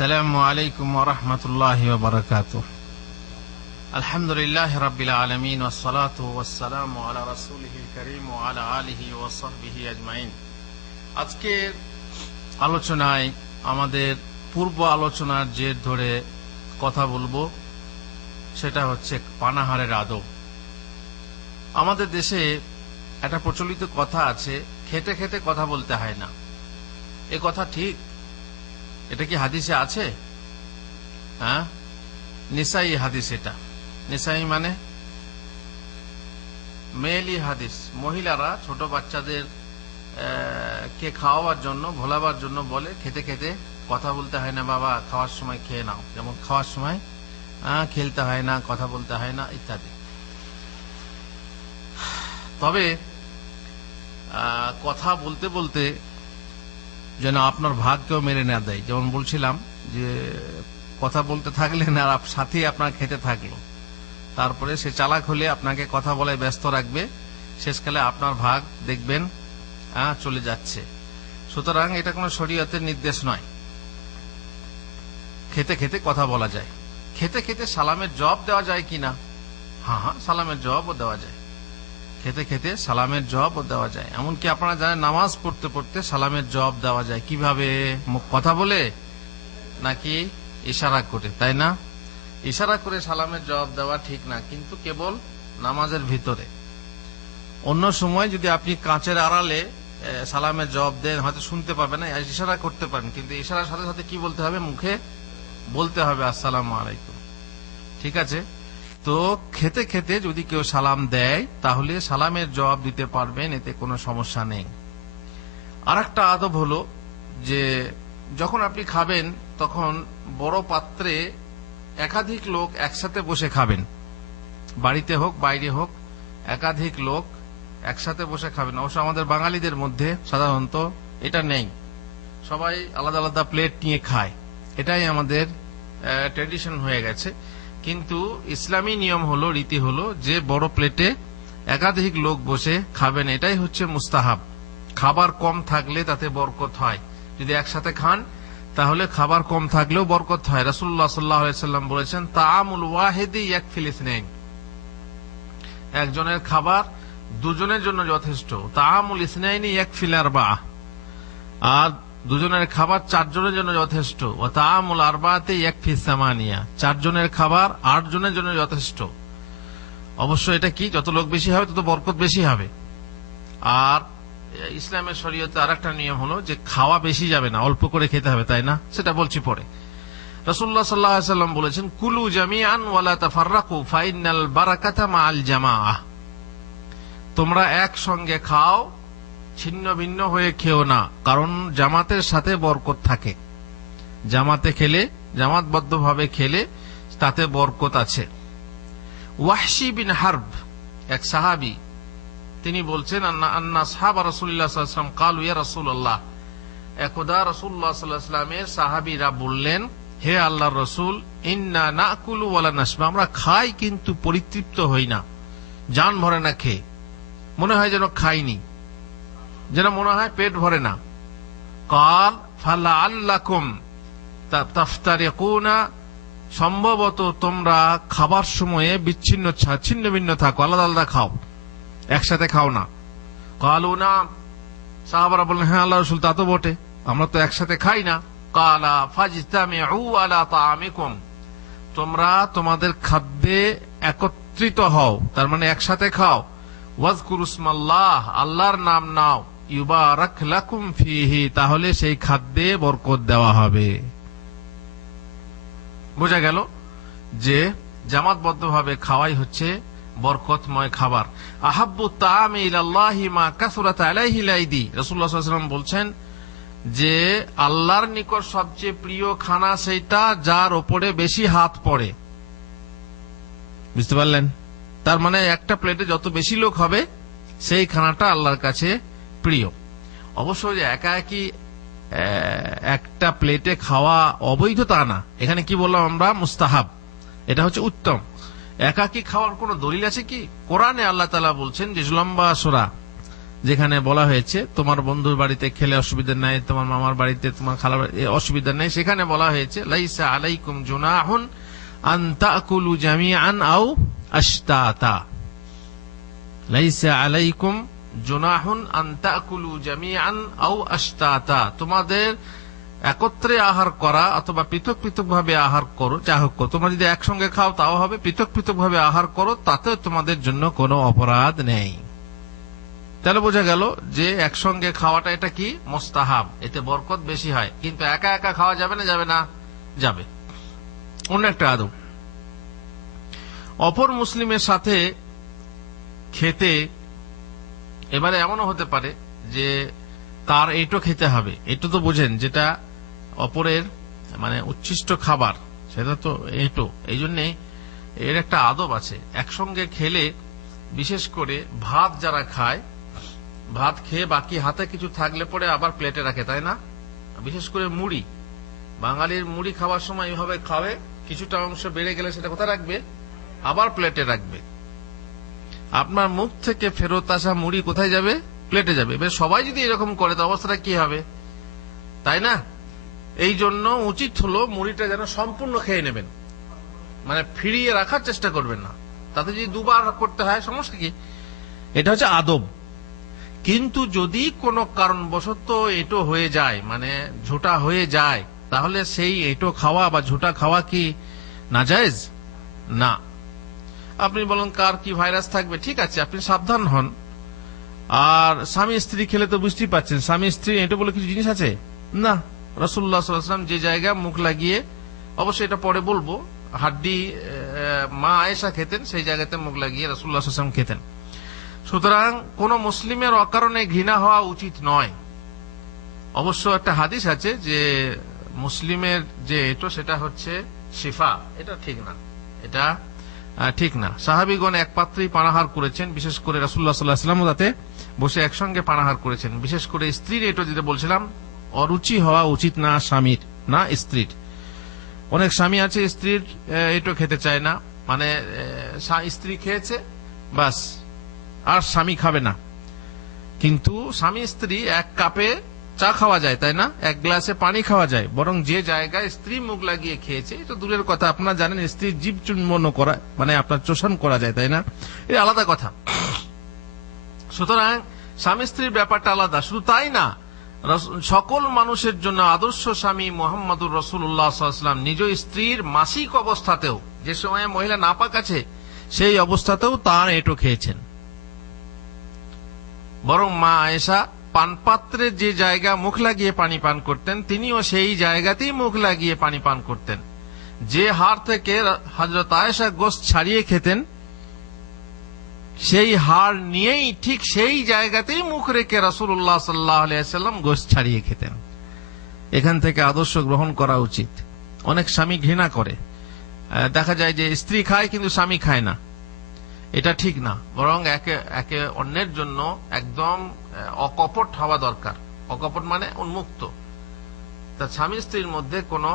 আসসালামু আলাইকুম ওয়া রাহমাতুল্লাহি ওয়া বারাকাতুহু। আলহামদুলিল্লাহি রাব্বিল আলামিন ওয়াস সালাতু ওয়াস সালামু আলা রাসূলিহিল কারীম ওয়া আলা আলিহি ওয়া সাহবিহি আজমাইন। আজকের আলোচনায় আমাদের পূর্ব আলোচনার জের ধরে কথা বলবো, সেটা হচ্ছে পানাহারের আদব। আমাদের দেশে একটা প্রচলিত কথা আছে, খেতে খেতে কথা বলতে হয় না। এ কথা ঠিক? এটা কি হাদিসে আছে? হ্যাঁ, নিসাই হাদিস। এটা নিসাই মানে মেয়েলি হাদিস। মহিলারা ছোট বাচ্চাদের কে খাওয়াবার জন্য, ভোলাবার জন্য বলে খেতে খেতে কথা বলতে হয় না বাবা, খাওয়ার সময় খেয়ে নাও। যেমন খাওয়ার সময় খেলতে হয় না, কথা বলতে হয় না, ইত্যাদি। তবে কথা বলতে বলতে যেন আপনার ভাগকেও মেরে না দেয়। যেমন বলছিলাম যে কথা বলতে থাকলেন আর সাথে আপনার খেতে থাকলো, তারপরে সে চালাক হলে আপনাকে কথা বলায় ব্যস্ত রাখবে, শেষকালে আপনার ভাগ দেখবেন চলে যাচ্ছে। সুতরাং এটা কোনো শরীয়তের নির্দেশ নয়। খেতে খেতে কথা বলা যায়। খেতে খেতে সালামের জবাব দেওয়া যায় কিনা? হ্যাঁ, সালামের জবাবও দেওয়া যায়। খেতে খেতে সালামের জবাবও দেওয়া যায়। এমনকি আপনারা জানেন, নামাজ পড়তে পড়তে সালামের জবাব দেওয়া যায়। কিভাবে? মুখ কথা বলে নাকি ইশারা করে, তাই না? ইশারা করে সালামের জবাব দেওয়া ঠিক না, কিন্তু কেবল নামাজের ভিতরে। অন্য সময় যদি আপনি কাঁচের আড়ালে সালামের জবাব দেন, হয়তো শুনতে পাবেন না, ইশারা করতে পারেন, কিন্তু ইশারার সাথে সাথে কি বলতে হবে? মুখে বলতে হবে আসসালামু আলাইকুম। ঠিক আছে? তো খেতে খেতে যদি কেউ সালাম দেয় তাহলে সালামের জবাব দিতে পারবেন, এতে কোনো সমস্যা নেই। আর একটা আদব হলো যে যখন আপনি খাবেন তখন বড় পাত্রে একাধিক লোক একসাথে বসে খাবেন। বাড়িতে হোক বাইরে হোক, একাধিক লোক একসাথে বসে খাবেন। অবশ্য আমাদের বাঙালিদের মধ্যে সাধারণত এটা নেই, সবাই আলাদা আলাদা প্লেট নিয়ে খায়। এটাই আমাদের ট্র্যাডিশন হয়ে গেছে। কিন্তু ইসলামী নিয়ম হলো, রীতি হলো যে বড় প্লেটে একাধিক লোক বসে খাবেন। এটাই হচ্ছে মুস্তাহাব। খাবার কম থাকলে তাতে বরকত হয়। যদি একসাথে খান তাহলে খাবার কম থাকলেও বরকত হয়। রাসূলুল্লাহ সাল্লাল্লাহু আলাইহি ওয়াসাল্লাম বলেছেন, তাআমুল ওয়াহিদি ইয়াকফিল ইসনাইন। একজনের খাবার দুজনের জন্য যথেষ্ট। তাআমুল ইসনাইনি ইয়াকফিল আরবাআ। আর দুজনের খাবার চারজনের জন্য যথেষ্ট। ও তাআমুল আরবাআতি ইয়াকফি সামানিয়া। চারজনের খাবার 8 জনের জন্য যথেষ্ট। অবশ্য এটা কি, যত লোক বেশি হবে তত বরকত বেশি হবে। আর ইসলামের শরীয়তে আরেকটা নিয়ম হলো যে খাওয়া বেশি যাবে না, অল্প করে খেতে হবে, তাই না? সেটা বলছি পরে। রাসূলুল্লাহ সাল্লাল্লাহু আলাইহি ওয়াসাল্লাম বলেছেন, কুলু জামিআন ওয়া লা তাফাররাকু ফাইন্নাল বারাকাতা মাআল জামাআহ। তোমরা একসঙ্গে খাও, ছিন্ন ভিন্ন হয়ে খেও না, কারণ জামাতের সাথে বরকত থাকে। জামাতে খেলে, জামাতবদ্ধভাবে খেলে তাতে বরকত আছে। ওয়াহশি বিন হারব, এক সাহাবী, তিনি বলছেন, আন্না আসহাবা রাসূলুল্লাহ সাল্লাল্লাহু আলাইহি ওয়াসাল্লাম ক্বালু ইয়া রাসূলুল্লাহ। একদা রাসূলুল্লাহ সাল্লাল্লাহু আলাইহি ওয়াসাল্লামের সাহাবীরা বললেন, হে আল্লাহর রাসূল, ইন্না নাকুলু ওয়া লা নাশবা। আমরা খাই কিন্তু পরিতৃপ্ত হই না, জান ভরে না খেয়ে। মনে হয় যেন খাইনি, যেন মনে হয় পেট ভরে না। কাল ফালাআল্লাকুম তাফতারিকুনা। সম্ভবত তোমরা খাবার সময়ে ছিন্ন ভিন্ন থাকো, আলাদা আলাদা খাও, একসাথে খাও না। কালু না। সাহাবারা বললেন, হ্যাঁ আল্লাহর রাসূল, তা তো বটে, আমরা তো একসাথে খাই না। কালা ফাজতামিউ আলা তাআমিকুম। তোমরা তোমাদের খাদ্যে একত্রিত হও, তার মানে একসাথে খাও। ওয়াজকুরুসমাল্লাহ, আল্লাহর নাম নাও। ইউবারাক লাকুম ফিহি, তাহলে সেই খাদ্যে বরকত দেওয়া হবে। বোঝা গেল যে জামাতবদ্ধভাবে খাওয়াই হচ্ছে বরকতময় খাবার। আহাব্বু তাআমি ইলাল্লাহি মা কাসুরাত আলাইহিল আইদি। রাসূলুল্লাহ সাল্লাল্লাহু আলাইহি ওয়াসাল্লাম বলছেন যে আল্লাহর নিকট সবচেয়ে প্রিয় খানা সেইটা যার উপরে বেশি হাত পড়ে। বুঝতে পারলেন? তার মানে একটা প্লেটে যত বেশি লোক হবে সেই খানাটা আল্লাহর কাছে প্রিয়। অবশ্য যে একা একই একটা প্লেটে খাওয়া অবৈধ তা না। এখানে কি বললাম আমরা? মুস্তাহাব। এটা হচ্ছে উত্তম। একাকি খাওয়ার কোন দলিল আছে কি? কোরআনে আল্লাহ তাআলা বলছেন, যে লম্বা সূরা যেখানে বলা হয়েছে তোমার বন্ধুর বাড়িতে খেলে অসুবিধা নাই, তোমার মামার বাড়িতে, তোমার খালার বাড়িতে অসুবিধা নেই, সেখানে বলা হয়েছে লাইসা আলাইকুম জুনাহুন আন তাকুলু জামিআন আও আশতাতা। লাইসা আলাইকুম জুনাহুন আন তাকুলু জামিআন আও আশতাতা, তোমাদের একত্রে আহার করা অথবা পৃথক পৃথক ভাবে আহার করো, যা হোক, তোমরা যদি একসঙ্গে খাও তাও হবে, পৃথক পৃথক ভাবে আহার করো, তাতে তোমাদের জন্য কোনো অপরাধ নেই। তাহলে বোঝা গেল যে একসঙ্গে খাওয়াটা এটা কি মুস্তাহাব, এতে বরকত বেশি হয়। কিন্তু একা একা খাওয়া যাবে না? যাবে না, যাবে। অন্য একটা আদব, অপর মুসলিমের সাথে খেতে এবারে এমনও হতে পারে যে তার এইটো খেতে হবে, এইটো তো বোঝেন যেটা অপরের মানে উচ্ছিষ্ট খাবার, সেটা তো এইটো। এই জন্যে এর একটা আদব আছে, একসঙ্গে খেলে বিশেষ করে ভাত যারা খায়, ভাত খেয়ে বাকি হাতে কিছু থাকলে পরে আবার প্লেটে রাখে, তাই না? বিশেষ করে মুড়ি, বাঙালির মুড়ি খাওয়ার সময় এইভাবে খাবে, কিছুটা অংশ বেড়ে গেলে সেটা কোথায় রাখবে? আবার প্লেটে রাখবে। আপনার মুখ থেকে ফেরত আসা মুড়ি কোথায় যাবে? প্লেটে যাবে। এবার সবাই যদি এরকম করে তো অবস্থাটা কি হবে, তাই না? এই জন্য উচিত হলো মুড়িটা যেন সম্পূর্ণ খেয়ে নেবেন, মানে ফিরিয়ে রাখার চেষ্টা করবেন না। তাতে যদি দুবার করতে হয় সমস্যা কি? এটা হচ্ছে আদব। কিন্তু যদি কোনো কারণবশত এটো হয়ে যায়, মানে ঝোটা হয়ে যায়, তাহলে সেই এটো খাওয়া বা ঝোটা খাওয়া কি নাজায়েজ? না। আপনি বলেন কার কি ভাইরাস থাকবে, ঠিক আছে, আপনি সাবধান হন। আর স্বামী স্ত্রী খেলে তো বুঝতেই পাচ্ছেন, স্বামী স্ত্রী এটা বলে কিছু জিনিস আছে না। রাসূলুল্লাহ সাল্লাল্লাহু আলাইহি ওয়াসাল্লাম যে জায়গা মুখ লাগিয়ে, অবশ্যই এটা পরে বলবো, হাড্ডি মা আয়েশা খেতেন, সেই জায়গাতে মুখ লাগিয়ে রাসূলুল্লাহ সাল্লাল্লাহু আলাইহি ওয়াসাল্লাম খেতেন। সুতরাং কোন মুসলিমের অকারণে ঘৃণা হওয়া উচিত নয়। অবশ্য একটা হাদিস আছে যে মুসলিমের যে এটো সেটা হচ্ছে শিফা, এটা ঠিক না, এটা ঠিক না। সাহাবীগণ এক পাত্রেই পানাহার করেছেন, বিশেষ করে রাসূলুল্লাহ সাল্লাল্লাহু আলাইহি ওয়াসাল্লাম তাতে বসে একসঙ্গে পানাহার করেছেন। বিশেষ করে স্ত্রীর এটো যেটা বলছিলাম, অরুচি হওয়া উচিত না স্বামীর, না স্ত্রীর। অনেক স্বামী আছে স্ত্রীর এটো খেতে চায় না, মানে স্ত্রী খেয়েছে বাস, আর স্বামী খাবে না। কিন্তু স্বামী স্ত্রী এক কাপে চা খাওয়া যায়, তাই না? এক গ্লাসে পানি খাওয়া যায়, বরং যে জায়গায় স্ত্রী মুখ লাগিয়ে খেয়েছে, এটা দূরের কথা, আপনারা জানেন স্ত্রীর জীব চুম্বন করা মানে আপনার চোষণ করা যায়, তাই না? এটা আলাদা কথা। সুতরাং স্বামী স্ত্রীর ব্যাপারটা আলাদা। শুধু তাই না, সকল মানুষের জন্য আদর্শ স্বামী মুহাম্মদুর রাসূলুল্লাহ সাল্লাল্লাহু আলাইহি ওয়াসাল্লাম নিজ স্ত্রীর মাসিক অবস্থাতেও, যে সময়ে মহিলা নাপাক আছে, সেই অবস্থাতেও তার এটো খেয়েছেন। বরং মা আয়েশা পানপাত্রে যে জায়গা মুখ লাগিয়ে পানি পান করতেন, তিনিও সেই জায়গাতেই মুখ লাগিয়ে পানি পান করতেন। যে হাড় থেকে হযরত আয়েশা গোশত ছাড়িয়ে খেতেন, সেই হাড় নিয়েই ঠিক সেই জায়গাতেই মুখ রেখে রাসূলুল্লাহ সাল্লাল্লাহু আলাইহি ওয়াসাল্লাম গোশত ছাড়িয়ে খেতেন। এখান থেকে আদর্শ গ্রহণ করা উচিত। অনেক স্বামী ঘৃণা করে, দেখা যায় যে স্ত্রী খায় কিন্তু স্বামী খায় না, এটা ঠিক না। বরং একে অন্যের জন্য একদম অকপট হওয়া দরকার। অকপট মানে উন্মুক্ত। তা স্বামী স্ত্রীর মধ্যে কোনো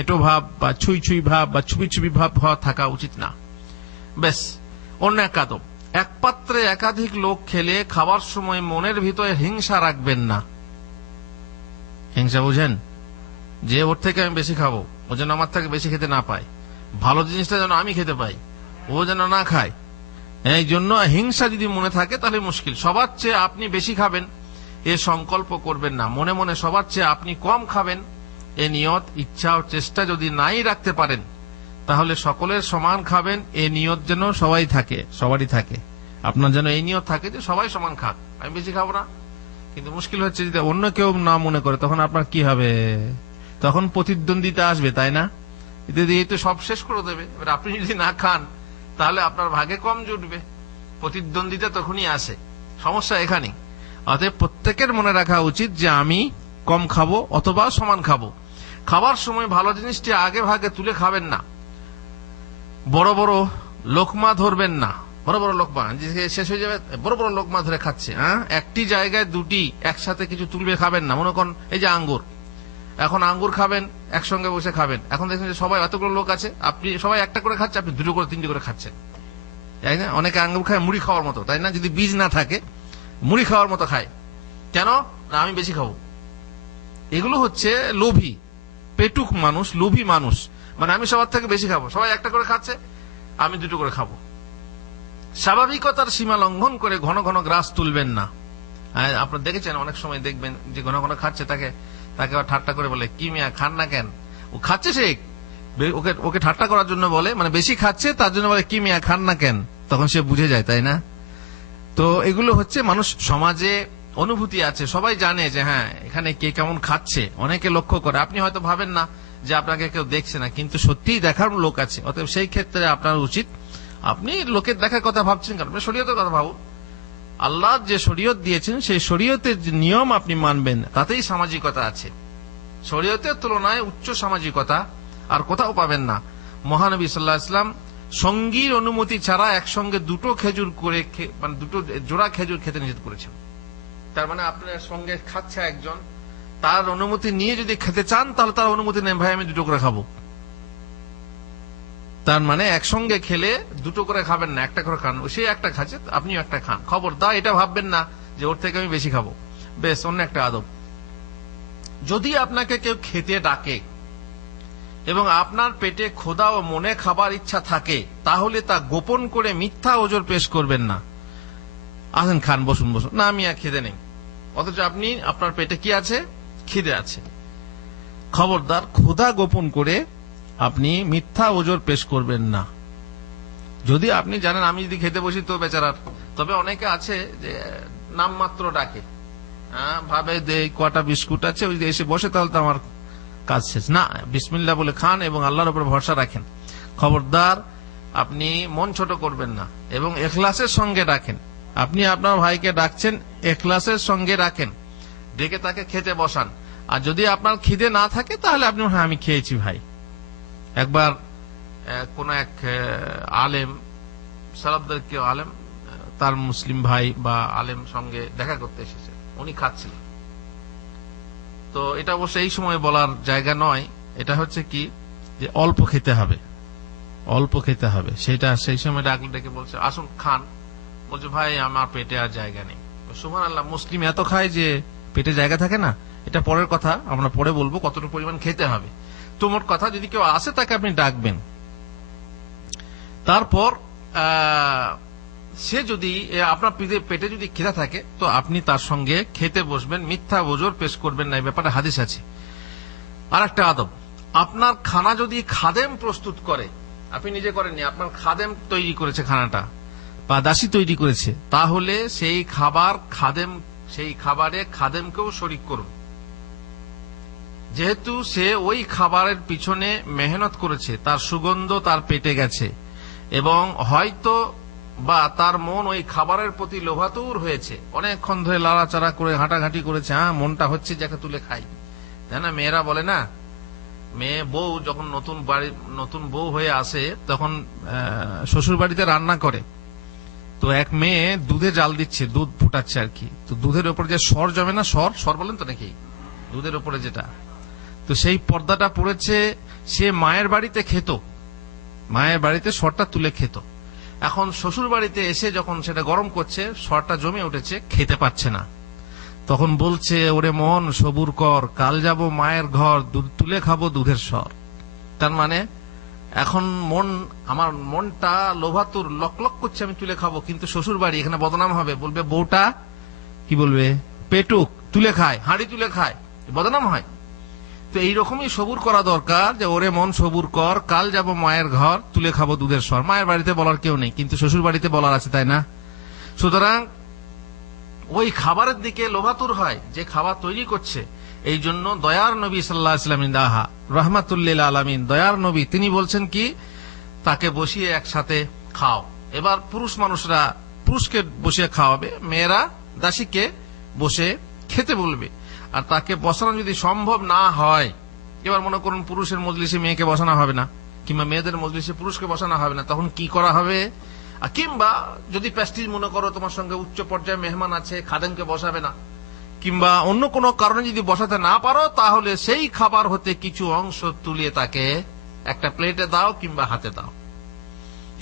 এঁটো ভাব বা ছুঁই ছুঁই ভাব বা ছুপি ছুপি ভাব হওয়া থাকা উচিত না। বেশ, অন্য এক আদব, এক পাত্রে একাধিক লোক খেলে খাবার সময় মনের ভিতরে হিংসা রাখবেন না। হিংসা বুঝেন? যে ওর থেকে আমি বেশি খাবো, ও যেন আমার থেকে বেশি খেতে না পায়, ভালো জিনিসটা যেন আমি খেতে পাই, ও যেন না খায়। এই জন্য হিংসা যদি মনে থাকে তাহলে মুশকিল। সবার চেয়ে আপনি বেশি খাবেন এ সংকল্প করবেন না। মনে মনে সবার চেয়ে আপনি কম খাবেন এ নিয়ত, ইচ্ছা ও চেষ্টা যদি নাই রাখতে পারেন, তাহলে সকলের সমান খাবেন এ নিয়ত যেন সবারই থাকে। আপনার যেন এই নিয়ত থাকে যে সবাই সমান খাক, আমি বেশি খাবো না। কিন্তু মুশকিল হচ্ছে যদি অন্য কেউ না মনে করে, তখন আপনার কি হবে? তখন প্রতিদ্বন্দ্বিতা আসবে, তাই না? এই তো সব শেষ করে দেবে। এবার আপনি যদি না খান তাহলে আপনার ভাগে কম জুটবে, প্রতিদ্বন্দ্বিতা তখনই আসে। সমস্যা এখানেই। অতএব প্রত্যেকের মনে রাখা উচিত যে আমি কম খাবো অথবা সমান খাবো। খাবার সময় ভালো জিনিসটি আগে ভাগে তুলে খাবেন না, বড় বড় লোকমা ধরবেন না। বড় বড় লোকমা শেষ হয়ে যাবে, বড় বড় লোকমা ধরে খাচ্ছে। একটি জায়গায় দুটি একসাথে কিছু তুলবে খাবেন না। মনে করেন এই যে আঙ্গুর, এখন আঙ্গুর খাবেন, একসঙ্গে বসে খাবেন। এখন দেখছেন যে সবাই এতগুলো লোক আছে, আপনি সবাই একটা করে খাচ্ছে, আপনি দুটো করে তিনটে করে খাচ্ছেন, তাই না? অনেকে আঙ্গুর খায় মুড়ি খাওয়ার মতো, তাই না? যদি বীজ না থাকে মুড়ি খাওয়ার মতো খায়। কেন না আমি বেশি খাবো। এগুলো হচ্ছে লোভী, পেটুক মানুষ, লোভী মানুষ। মানে আমি সবার থেকে বেশি খাবো, সবাই একটা করে খাচ্ছে, আমি দুটো করে খাবো। স্বাভাবিকতার সীমা লঙ্ঘন করে ঘন ঘন গ্রাস তুলবেন না। আপনারা দেখেছেন, অনেক সময় দেখবেন যে ঘন ঘন খাচ্ছে, তাকে আবার ঠাট্টা করে বলে, কি মিয়া খান না কেন? ও খাচ্ছে, সে ওকে ঠাট্টা করার জন্য বলে, মানে বেশি খাচ্ছে তার জন্য বলে কি মিয়া খান না কেন, তখন সে বুঝে যায়, তাই না? তো এগুলো হচ্ছে মানুষ, সমাজে অনুভূতি আছে, সবাই জানে যে হ্যাঁ এখানে কে কেমন খাচ্ছে, অনেকে লক্ষ্য করে। আপনি হয়তো ভাবেন না যে আপনাকে কেউ দেখছে না, কিন্তু সত্যিই দেখার লোক আছে। অতএব সেই ক্ষেত্রে আপনার উচিত, আপনি লোকের দেখার কথা ভাবছেন কেন, আপনি শরীয়তের কথা ভাবুন। আল্লাহ যে শরীয়ত দিয়েছেন সেই শরীয়তের যে নিয়ম আপনি মানবেন, তাতেই সামাজিকতা আছে। শরীয়তের তুলনায় উচ্চ সামাজিকতা আর কোথাও পাবেন না। মহানবী সাল্লাল্লাহু আলাইহি ওয়াসাল্লাম সঙ্গীর অনুমতি ছাড়া একসঙ্গে দুটো খেজুর করে, মানে দুটো জোড়া খেজুর খেতে নিষেধ করেছেন। তার মানে আপনার সঙ্গে খাচ্ছে একজন, তার অনুমতি নিয়ে যদি খেতে চান তাহলে তার অনুমতি নেই, ভাই আমি দুটো করে খাবো। তার মানে একসঙ্গে খেলে দুটো করে খাবেন না, একটা করে খান। সে একটা খাচ্ছে, আপনিও একটা খান। খবরদার এটা ভাববেন না যে ওর থেকে আমি বেশি খাবো। বেশ, অন্য একটা আদব, যদি আপনাকে কেউ খেতে ডাকে এবং আপনার পেটে ক্ষুধা ও মনে খাবার ইচ্ছা থাকে, তাহলে তা গোপন করে মিথ্যা ওজর পেশ করবেন না। আসেন খান, বসুন বসুন, না আমি আর খিদে নেই, অথচ আপনি, আপনার পেটে কি আছে? খিদে আছে। খবরদার, ক্ষুধা গোপন করে আপনি মিথ্যা ওজর পেশ করবেন না। যদি আপনি জানেন আমি যদি খেতে বসি তো বেচারার, তবে অনেকে আছে যে নামমাত্র ডাকে, ভাবে যে কটা বিস্কুট আছে, ওই এসে বসে তাহলে তো আমার কাজ শেষ। না, বিসমিল্লাহ বলে খান এবং আল্লাহর উপর ভরসা রাখেন। খবরদার, আপনি মন ছোট করবেন না এবং ইখলাসের সঙ্গে ডাকেন। আপনি আপনার ভাইকে ডাকছেন, ইখলাসের সঙ্গে ডাকেন, ডেকে তাকে খেতে বসান। আর যদি আপনার খিদে না থাকে তাহলে আপনি, হ্যাঁ আমি খেয়েছি ভাই। একবার কোন এক আলেম, সালাফদের কেউ আলেম, তার মুসলিম ভাই বা আলেম সঙ্গে দেখা করতে এসেছে, উনি খাচ্ছিলেন। তো এটা অবশ্য এই সময় বলার জায়গা নয়, এটা হচ্ছে কি যে অল্প খেতে হবে, অল্প খেতে হবে। সেটা সেই সময় ডাকলে ডেকে বলছে আসুন খান, বলছে ভাই আমার পেটে আর জায়গা নেই। সুবহানাল্লাহ, মুসলিম এত খায় যে পেটে জায়গা থাকে না। এটা পরের কথা, আমরা পরে বলবো কতটুকু পরিমাণ খেতে হবে। তো মোট কথা, যদি কেউ আসে তাকে আপনি ডাকবেন। তারপর সে যদি, আপনার পেটে যদি খিদা থাকে তো আপনি তার সঙ্গে খেতে বসবেন, মিথ্যা ওজর পেশ করবেন না, এই ব্যাপারে হাদিস আছে। আর একটা আদব, আপনার খানা যদি খাদেম প্রস্তুত করে, আপনি নিজে করেননি, আপনার খাদেম তৈরি করেছে খানাটা বা দাসী তৈরি করেছে, তাহলে সেই খাবারে খাদেমকেও শরীক করুন। যেহেতু সে ওই খাবারের পিছনে মেহনত করেছে, তার সুগন্ধ তার পেটে গেছে এবং হয়তো বা তার মন ওই খাবারের প্রতি লোভাতুর হয়েছে, অনেকক্ষণ ধরে লাড়াচাড়া করে হাঁটাঘাঁটি করেছে, হ্যাঁ মনটা হচ্ছে যে তুলে খাই, তাই না? মেয়েরা বলে না, মেয়ে বউ যখন নতুন বউ হয়ে আসে তখন শ্বশুর বাড়িতে রান্না করে, তো এক মেয়ে দুধে জাল দিচ্ছে, দুধ ফুটাচ্ছে আর কি। তো দুধের উপর যে সর জমে না, সর বলেন তো নাকি, দুধের উপরে যেটা, তো সেই পর্দাটা পড়েছে। সে মায়ের বাড়িতে খেত, মায়ের বাড়িতে সরটা তুলে খেত। এখন শ্বশুর বাড়িতে এসে যখন সেটা গরম করছে, সরটা জমে উঠেছে, খেতে পাচ্ছে না। তখন বলছে, ওরে মন সবুর কর, কাল যাব মায়ের ঘর, দুধ তুলে খাবো দুধের সর। তার মানে এখন আমার মনটা লোভাতুর, লক লক করছে, আমি তুলে খাবো, কিন্তু শ্বশুর বাড়ি, এখানে বদনাম হবে, বলবে বউটা কি বলবে, পেটুক, তুলে খায়, হাঁড়ি তুলে খায়, বদনাম হয়। তো এইরকমই সবুর করা দরকার, যে ওরে মন সবুর কর, কাল যাব মায়ের ঘর, তুলে খাবো দুধের সর। মায়ের বাড়িতে বলার কেউ নেই, কিন্তু শ্বশুর বাড়িতে বলার আছে, তাই না? সুতরাং ওই খাবারের দিকে লোভাতুর হয় যে খাবার তৈরি করছে। এই জন্য দয়ার নবী সাল্লাল্লাহু আলাইহি ওয়াসাল্লাম দাহা রাহমাতুল আলামিন, দয়ার নবী, তিনি বলছেন কি, তাকে বসিয়ে একসাথে খাও। এবার পুরুষ মানুষরা পুরুষকে বসিয়ে খাওয়াবে, মেয়েরা দাসীকে বসে খেতে বলবে। আর তাকে বসানো যদি সম্ভব না হয়, এবার মনে করুন পুরুষের মজলিসে মেয়েকে বসানো হবে না, কিংবা মেয়েদের মজলিসে পুরুষকে বসানো হবে না, তখন কি করা হবে? কিংবা যদি প্রেস্টিজ মনে করো তোমার সঙ্গে উচ্চ পর্যায়ে মেহমান আছে, খাদেমকে বসাবে না, কিংবা অন্য কোনো কারণে যদি বসাতে না পারো, তাহলে সেই খাবার হতে কিছু অংশ তুলে তাকে একটা প্লেটে দাও কিংবা হাতে দাও।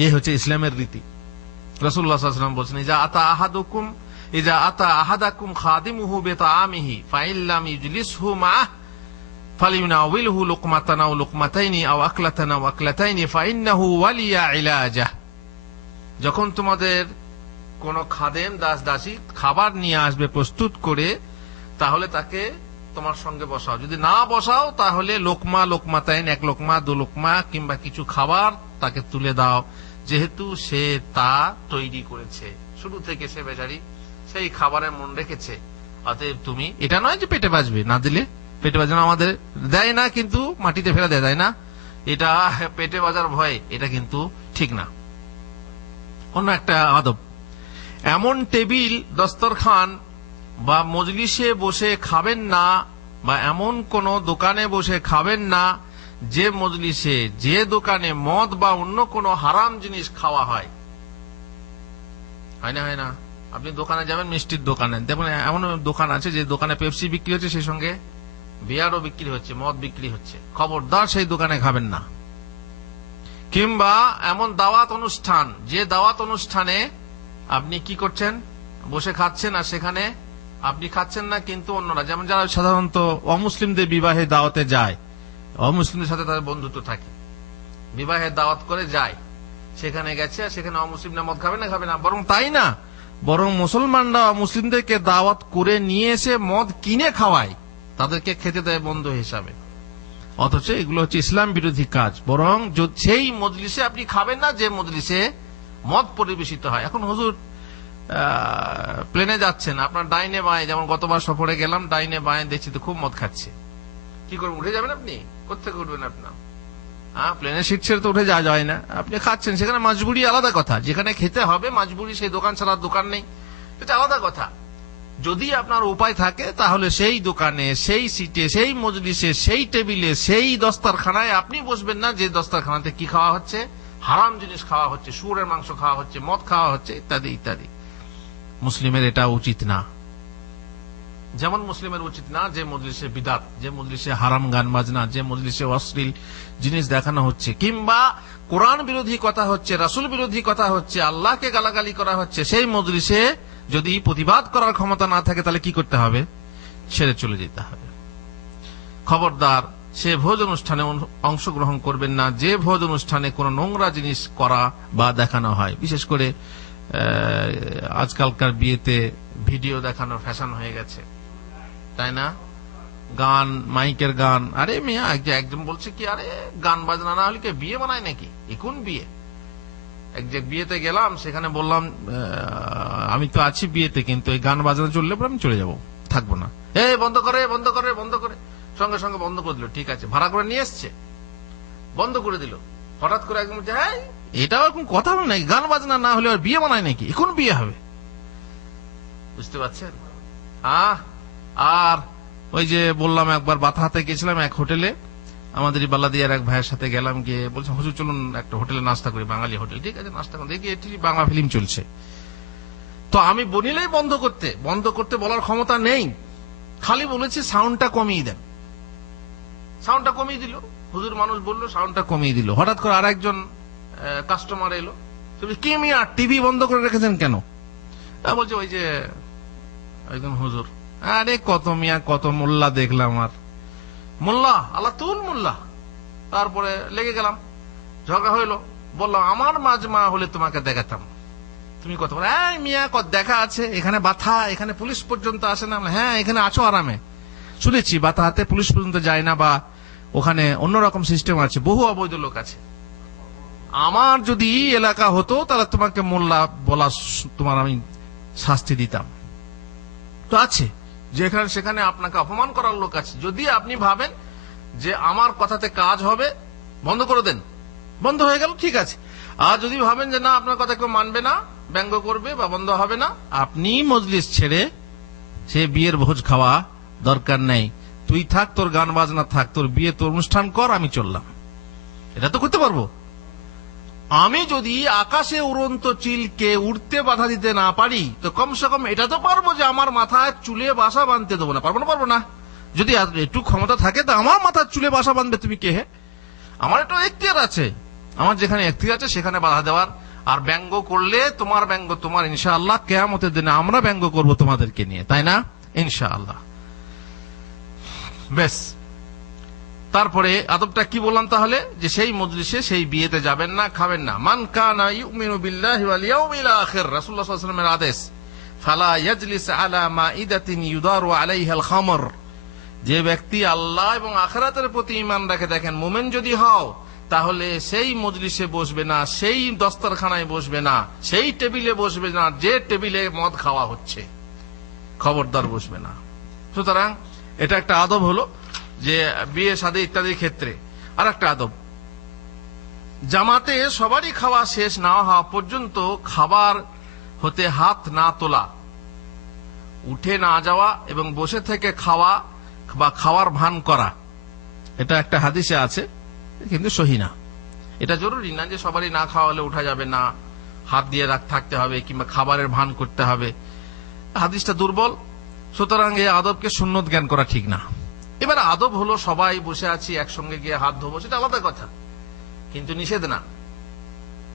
এই হচ্ছে ইসলামের রীতি। রাসূলুল্লাহ সাল্লাল্লাহু আলাইহি ওয়াসাল্লাম বলছেন, যা আতা আহাদুকুম ইজা আতা আহাদাকুম খাদিমুহু বিতাআমিহি ফাইল্লাম ইজলিসহু মা'হ ফালিউনাউইলহু লুকমাতান আও লুকমাতাইনি আও আকলাতান আও আকলাতাইনি ফাইন্নাহু ওয়ালিয়া ইলাজাহ। যখন তোমাদের কোন খাদেম দাস দাসী খাবার নিয়ে আসবে প্রস্তুত করে, তাহলে তাকে তোমার সঙ্গে বসাও। যদি না বসাও তাহলে লোকমা লোকমাতাইন, এক লোকমা দু লোকমা কিংবা কিছু খাবার তাকে তুলে দাও, যেহেতু সে তা তৈরি করেছে, শুরু থেকে সে বেচারি সেই খাবারের মন রেখেছে। অতএব তুমি, এটা নয় যে পেটে বাজবে, না দিলে পেটে বাজানো আমাদের দেয় না, কিন্তু মাটিতে ফেলে দেয় না, এটা পেটে বাজার ভয়, এটা কিন্তু ঠিক না। অন্য একটা আদব, এমন টেবিল দস্তরখান বা মজলিসে বসে খাবেন না, বা এমন কোন দোকানে বসে খাবেন না যে মজলিসে, যে দোকানে মদ বা অন্য কোন হারাম জিনিস খাওয়া হয়। হয় না, হয় না? আপনি দোকানে যাবেন, মিষ্টির দোকানে দেখুন, এমন দোকান আছে যে দোকানে পেপসি বিক্রি হচ্ছে, সেই সঙ্গে বিয়ারও বিক্রি হচ্ছে, মদ বিক্রি হচ্ছে। খবরদার সেই দোকানে খাবেন না। কিংবা এমন দাওয়াত অনুষ্ঠান, যে দাওয়াত অনুষ্ঠানে আপনি কি করছেন, বসে খাচ্ছেন, আর সেখানে আপনি খাচ্ছেন না কিন্তু অন্যরা, যেমন যারা সাধারণত অমুসলিমদের বিবাহে দাওয়াতে যায়, অমুসলিমদের সাথে তাদের বন্ধুত্ব থাকে, বিবাহে দাওয়াত করে যায়, সেখানে গেছে, আর সেখানে অমুসলিমরা মদ খাবে না, খাবে না। বরং তাই না, বরং মুসলমানরা মুসলিমদেরকে দাওয়াত করে নিয়ে এসে মদ কিনে খাওয়ায়, তাদেরকে খেতে দেয় বন্ধু হিসাবে। অথচ এগুলো হচ্ছে ইসলাম বিরোধী কাজ। বরং সেই মজলিসে আপনি খাবেন না যে মজলিসে মদ পরিবেশিত হয়। এখন হুজুর প্লেনে যাচ্ছেন, আপনার ডাইনে বাঁয়ে, যেমন গতবার সফরে গেলাম, ডাইনে বাঁয়ে দেখছি তো খুব মদ খাচ্ছে, কি করবেন? উঠে যাবেন আপনি? কোথেকে উঠবেন আপনার? প্লেনের সিট ছেড়ে তো উঠে যাওয়া যায় না। আপনি খাচ্ছেন, সেখানে মাজবুরি আলাদা কথা, যেখানে খেতে হবে মাজবুরি, সেই দোকান ছাড়া দোকান নেই, এটা আলাদা কথা। যদি আপনার উপায় থাকে তাহলে সেই দোকানে, সেই সিটে, সেই মজলিসে, সেই টেবিলে, সেই দস্তারখানায় আপনি বসবেন না যে দস্তারখানাতে কি খাওয়া হচ্ছে, হারাম জিনিস খাওয়া হচ্ছে, শুয়োরের মাংস খাওয়া হচ্ছে, মদ খাওয়া হচ্ছে, ইত্যাদি ইত্যাদি। মুসলিমের এটা উচিত না। যেমন মুসলিমের উচিত না যে মজলিসে বিদাত, যে মজলিসে হারাম গান বাজনা, যে মজলিসে অশ্লীল জিনিস দেখানো হচ্ছে, কিংবা কোরআন বিরোধী কথা হচ্ছে, রাসূল বিরোধী কথা হচ্ছে, আল্লাহকে গালাগালি করা হচ্ছে, সেই মজলিসে যদি প্রতিবাদ করার ক্ষমতা না থাকে তাহলে কি করতে হবে? ছেড়ে চলে যেতে হবে। খবরদার সে ভোজ অনুষ্ঠানে অংশগ্রহণ করবেন না যে ভোজ অনুষ্ঠানে কোনো নোংরা জিনিস করা বা দেখানো হয়। বিশেষ করে আজকালকার বিয়েতে ভিডিও দেখানোর ফ্যাশন হয়ে গেছে, তাই না? গান, মাইকের গান। আরে মিয়া, একজন বলছে কি, আরে গান বাজনা না হলে কি বিয়ে বানায় নাকি? কোন বিয়ে? এক যে বিয়েতে গেলাম, সেখানে বললাম আমি তো আছি বিয়েতে, কিন্তু এই গান বাজনা চললে আমি চলে যাব, থাকবো না। বন্ধ করে, বন্ধ করে, বন্ধ করে, সঙ্গে সঙ্গে বন্ধ করে দিল। ঠিক আছে, ভাড়া করে নিয়ে এসছে, বন্ধ করে দিল। হঠাৎ করে একদম, হ্যাঁ এটাও এরকম কথা হলো নাকি? গান বাজনা না হলে আর বিয়ে বানায় নাকি? এখন বিয়ে হবে? বুঝতে পারছেন? আর ওই যে বললাম, একবার বাতাহাতে গেছিলাম এক হোটেলে, আমাদের বাল্লাদিয়ার এক ভাইয়ের সাথে গেলাম, গিয়ে বলছে হুজুর চলুন একটা হোটেলে নাস্তা করি, বাঙালি হোটেল। ঠিক আছে, নাস্তা করে দেখি এটি বাংলা ফিল্ম চলছে। তো আমি বলিলেই বন্ধ করতে বলার ক্ষমতা নেই, খালি বলেছি সাউন্ডটা কমিয়ে দেন। সাউন্ডটা কমিয়ে দিল, হুজুর মানুষ বললো, সাউন্ডটা কমিয়ে দিল। হঠাৎ করে আর একজন কাস্টমার এলো, তুমি কি মিয়া টিভি বন্ধ করে রেখেছেন কেন? বলছে ওই যে একজন হুজুর। আরে কত মিয়া, কত মোল্লা দেখলাম, আর মোল্লা আল্লাহ তুল মোল্লা। তারপরে লেগে গেলাম, ঝগড়া হইলো। বললাম আমার মাজমা হলে তোমাকে দেখাতাম, তুমি কত বলো, মিয়া কত দেখা আছে, এখানে বাথা, এখানে পুলিশ পর্যন্ত আসে না। হ্যাঁ, এখানে আছো আরামে, শুনেছি বাতাহাতে পুলিশ পর্যন্ত যায় না, বা ওখানে অন্যরকম সিস্টেম আছে, বহু অবৈধ লোক আছে। আমার যদি এলাকা হতো তাহলে তোমাকে মোল্লা বলা, তোমার আমি শাস্তি দিতাম। তো আছে যেখানে সেখানে আপনাকে অপমান করার লোক আছে। যদি আপনি ভাবেন যে আমার কথাতে কাজ হবে, বন্ধ করে দেন, বন্ধ হয়ে গেল, ঠিক আছে। আর যদি ভাবেন যে না, আপনার কথা কেউ মানবে না, ব্যঙ্গ করবে বা বন্ধ হবে না, আপনি মজলিস ছেড়ে সে বিয়ের ভোজ খাওয়া দরকার নেই। তুই থাক, তোর গান বাজনা থাক, তোর বিয়ে, তোর অনুষ্ঠান কর, আমি চললাম। এটা তো করতে পারবো। আমি যদি আকাশে উড়ন্ত চিলকে উড়তে বাধা দিতে না পারি, তো কমসে কম এটা তো পারবো যে আমার মাথায় চুলে বাসা বাঁধতে দেবো না। পারবো না? যদি একটু ক্ষমতা থাকে তো আমার মাথার চুলে বাসা বাঁধবে তুমি কে? হে, আমার একটা এখতিয়ার আছে, আমার যেখানে এখতিয়ার আছে সেখানে বাধা দেওয়ার আর ব্যঙ্গ করলে তোমার ব্যঙ্গ তোমার, ইনশাআল্লাহ কিয়ামতের দিনে আমরা ব্যঙ্গ করব তোমাদেরকে নিয়ে, তাই না? ইনশাআল্লাহ। বেশ, তারপরে আদবটা কি বললাম তাহলে, যে সেই মজলিসে সেই বিয়েতে যাবেন না, খাবেন না। মান কানা ইউমিনু বিল্লাহি ওয়াল ইয়াউমিল আখির, রাসূলুল্লাহ সাল্লাল্লাহু আলাইহি ওয়াসাল্লামের আদেশ, ফালা ইয়াজলিস আলা মাইদাতিন ইউদারু আলাইহাল খামর। যে ব্যক্তি আল্লাহ এবং আখিরাতের প্রতি ঈমান রাখে, দেখেন মুমিন যদি হও তাহলে সেই মজলিসে বসবে না, সেই দস্তরখানায় বসবে না, সেই টেবিলে বসবে না যে টেবিলে মদ খাওয়া হচ্ছে, খবরদার বসবে না। সুতরাং এটা একটা আদব হলো যে বিয়ে শাদী ইত্যাদির ক্ষেত্রে। আর একটা আদব, জামাতে সবারই খাওয়া শেষ না হওয়া পর্যন্ত খাবার হতে হাত না তোলা, উঠে না যাওয়া এবং বসে থেকে খাওয়া বা খাওয়ার ভান করা, এটা একটা হাদিসে আছে কিন্তু সহি না। এটা জরুরি না যে সবারই না খাওয়া হলে উঠা যাবে না, হাত দিয়ে থাকতে হবে কিংবা খাবারের ভান করতে হবে, হাদিসটা দুর্বল। সুতরাং এই আদবকে সুন্নত জ্ঞান করা ঠিক না। এবার আদব হলো সবাই বসে আছি একসঙ্গে গিয়ে হাত ধোবো, সেটা আলাদা কথা, কিন্তু নিষেধ না।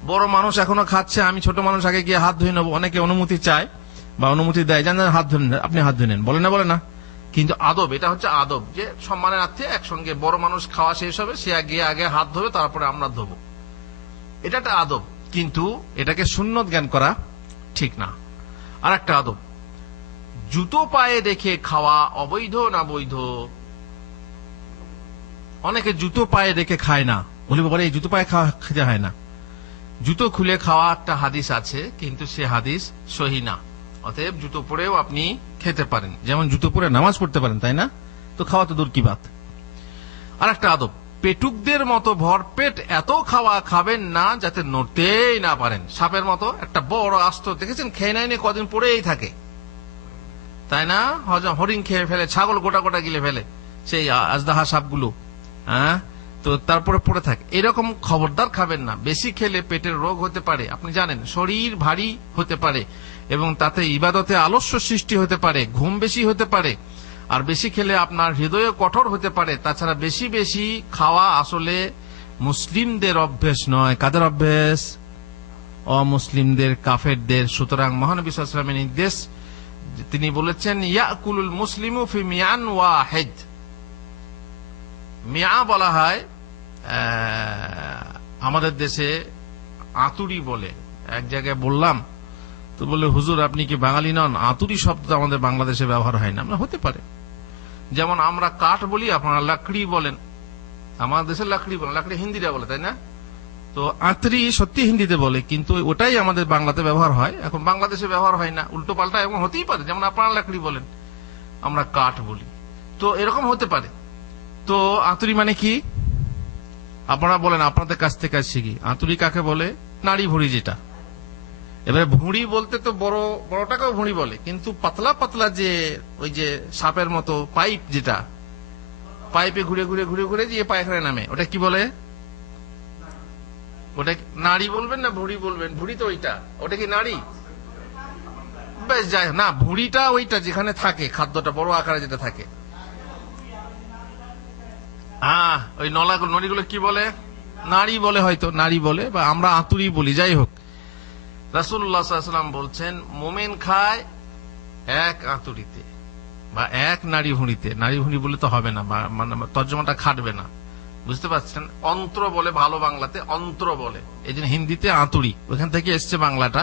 বড় মানুষ এখনো খাচ্ছে, আমি ছোট মানুষ আগে গিয়ে হাত ধুয়ে নেবো, অনেকে অনুমতি চায় বা অনুমতি দেয়, জানেন হাত ধুন, আপনি হাত ধুয়ে নেন, বলে না বলে না, কিন্তু আদব, এটা হচ্ছে আদব যে সম্মানের অর্থে একসঙ্গে বড় মানুষ খাওয়া শেষ হবে, সে গিয়ে আগে হাত ধোবে, তারপরে আমরা ধোবো, এটা একটা আদব, কিন্তু এটাকে সুন্নত জ্ঞান করা ঠিক না। আর একটা আদব, জুতো পায়ে রেখে খাওয়া অবৈধ না বৈধ? অনেকে জুতো পায়ে রেখে খায় না, বলে এই জুতো পায়ে খাওয়া খেতে হয় না। জুতো খুলে খাওয়া একটা হাদিস আছে, কিন্তু সে হাদিস সহি না। অতএব জুতো পরেও আপনি খেতে পারেন, যেমন জুতো পরে নামাজ পড়তে পারেন, তাই না? তো খাওয়া তো দূর কি বাত। আর একটা আদব, পেটুকদের মতো ভরপেট এত খাওয়া খাবেন না যাতে নড়তেই না পারেন। সাপের মতো একটা বড় আস্ত দেখেছেন, খেয়ে নেয়নি কদিন পড়েই থাকে, তাই না? হরিণ খেয়ে ফেলে, ছাগল গোটা গোটা গিলে ফেলে, সেই আজদাহা সাপগুলো, হ্যাঁ, তো তারপরে পড়ে থাকে। এরকম খবরদার খাবেন না। বেশি খেলে পেটের রোগ হতে পারে, আপনি জানেন, শরীর ভারী হতে পারে এবং তাতে ইবাদতে আলস্য সৃষ্টি হতে পারে, ঘুম বেশি হতে পারে, আর বেশি খেলে আপনার হৃদয় কঠোর হতে পারে। তাছাড়া বেশি বেশি খাওয়া আসলে মুসলিমদের অভ্যেস নয়। কাদের অভ্যেস? অমুসলিমদের, কাফেরদের। সুতরাং মহানবী সাল্লাল্লাহু আলাইহি ওয়াসাল্লামের নির্দেশ, তিনি বলেছেন ইয়াকুলুল মুসলিমু ফি মিয়ান ওয়াহিদ। মিয়া বলা হয়, আমাদের দেশে আতুরি বলে। এক জায়গায় বললাম তো বলে, হুজুর আপনি কি বাঙালি নন? আতুরি শব্দ আমাদের বাংলাদেশে ব্যবহার হয় না। আমরা হতে পারে, যেমন আমরা কাঠ বলি, আপনারা লাকড়ি বলেন, আমাদের দেশে লাকড়ি বলেন, লাকড়ি হিন্দিরা বলে, তাই না? তো আতরি সত্যি হিন্দিতে বলে, কিন্তু ওটাই আমাদের বাংলাতে ব্যবহার হয়। এখন বাংলাদেশে ব্যবহার হয় না, উল্টো পাল্টা এমন হতেই পারে, যেমন আপনারা লাকড়ি বলেন, আমরা কাঠ বলি, তো এরকম হতে পারে। তো আতুরি মানে কি আপনারা বলেন, আপনাদের কাছ থেকে শিখি। আতুরি কাকে বলে? নাড়ি ভুঁড়ি যেটা। এবারে ভুঁড়ি বলতে তো বড় বড়টাকেও ভুঁড়ি বলে, কিন্তু পাতলা পাতলা যে ওই যে সাপের মতো পাইপ, যেটা পাইপে ঘুরে ঘুরে ঘুরে ঘুরে যে পায়খানা নামে, ওটা কি বলে? ওটা নাড়ি বলবেন না ভুঁড়ি বলবেন? ভুঁড়ি তো ওইটা, ওটা কি নাড়ি? বেশ, যাই না, ভুঁড়িটা ওইটা যেখানে থাকে খাদ্যটা বড় আকারে যেটা থাকে, হ্যাঁ, ওই নড়িগুলো কি বলে? নাড়ি বলে, হয়তো নাড়ি বলে, বা আমরা আতুরি বলি। যাই হোক, রাসূলুল্লাহ সাল্লাল্লাহু আলাইহি ওয়াসাল্লাম বলছেন মুমিন খায় এক আতুরিতে বা এক নাড়ি ভুঁড়িতে। নাড়ি ভুঁড়ি বলে তো হবে না, মানে তর্জমাটা খাটবে না, বুঝতে পারছেন? অন্ত্র বলে, ভালো বাংলাতে অন্ত্র বলে, এই জন্য হিন্দিতে আতুরি, ওখান থেকে এসছে বাংলাটা।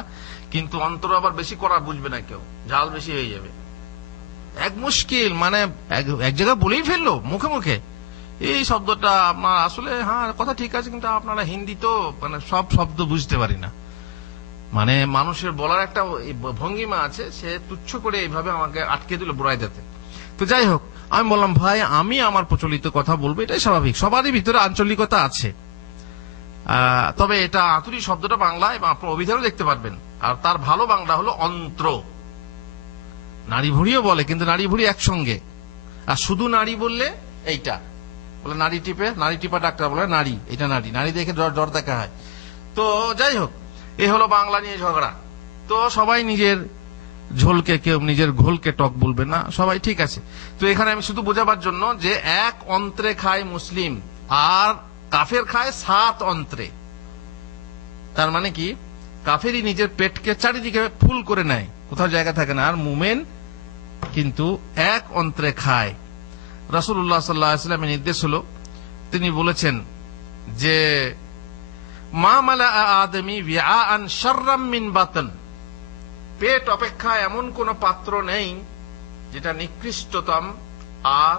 কিন্তু অন্ত্র আবার বেশি করা বুঝবে না কেউ, ঝাল বেশি হয়ে যাবে। এক মুশকিল, মানে এক জায়গায় বলেই ফেললো মুখে মুখে এই শব্দটা। আপনার আসলে হ্যাঁ কথা ঠিক আছে, কিন্তু আপনারা হিন্দি তো মানে সব শব্দ বুঝতে পারি না। মানে মানুষের বলার একটা ভঙ্গিমা আছে, সে তুচ্ছ করে এইভাবে আমাকে আটকে দিল বুড়াই দিতে। তো যাই হোক, আমি বললাম ভাই আমি আমার প্রচলিত কথা বলবো, এটাই স্বাভাবিক, সবারই ভিতরে আঞ্চলিকতা আছে। তবে এটা আতুরি শব্দটা বাংলা, এবং আপনার অভিধানও দেখতে পারবেন, আর তার ভালো বাংলা হলো অন্ত্র। নাড়ি ভুঁড়িও বলে, কিন্তু নাড়ি ভুঁড়ি একসঙ্গে। আর শুধু নাড়ি বললে এইটা বলে নাড়ি টিপে, নাড়ি টিপা ডাক্তার বলে নাড়ি, এটা নাড়ি, নাড়ি দেখে জ্বর দেখা হয়। তো যাই হোক, এ হলো বাংলা নিয়ে ঝগড়া। তো সবাই নিজের ঝোলকে, কেউ নিজের ঘোলকে টক বলবে না, সবাই ঠিক আছে। তো এখানে আমি শুধু বোঝাবার জন্য যে এক অন্ত্রে খায় মুসলিম আর কাফের খায় 7 অন্ত্রে। তার মানে কি, কাফেরই নিজের পেটকে চারিদিকে ফুল করে নেয়, কোথাও জায়গা থাকে না। আর মুমিন কিন্তু এক অন্ত্রে খায়। রাসূলুল্লাহ সাল্লাল্লাহু আলাইহি ওয়াসাল্লামের নির্দেশ হলো, তিনি বলেছেন যে মা মালা আদমি বিআআন শাররাম মিন বাতন, পেট অপেক্ষা এমন কোন পাত্র নেই যেটা নিকৃষ্টতম আর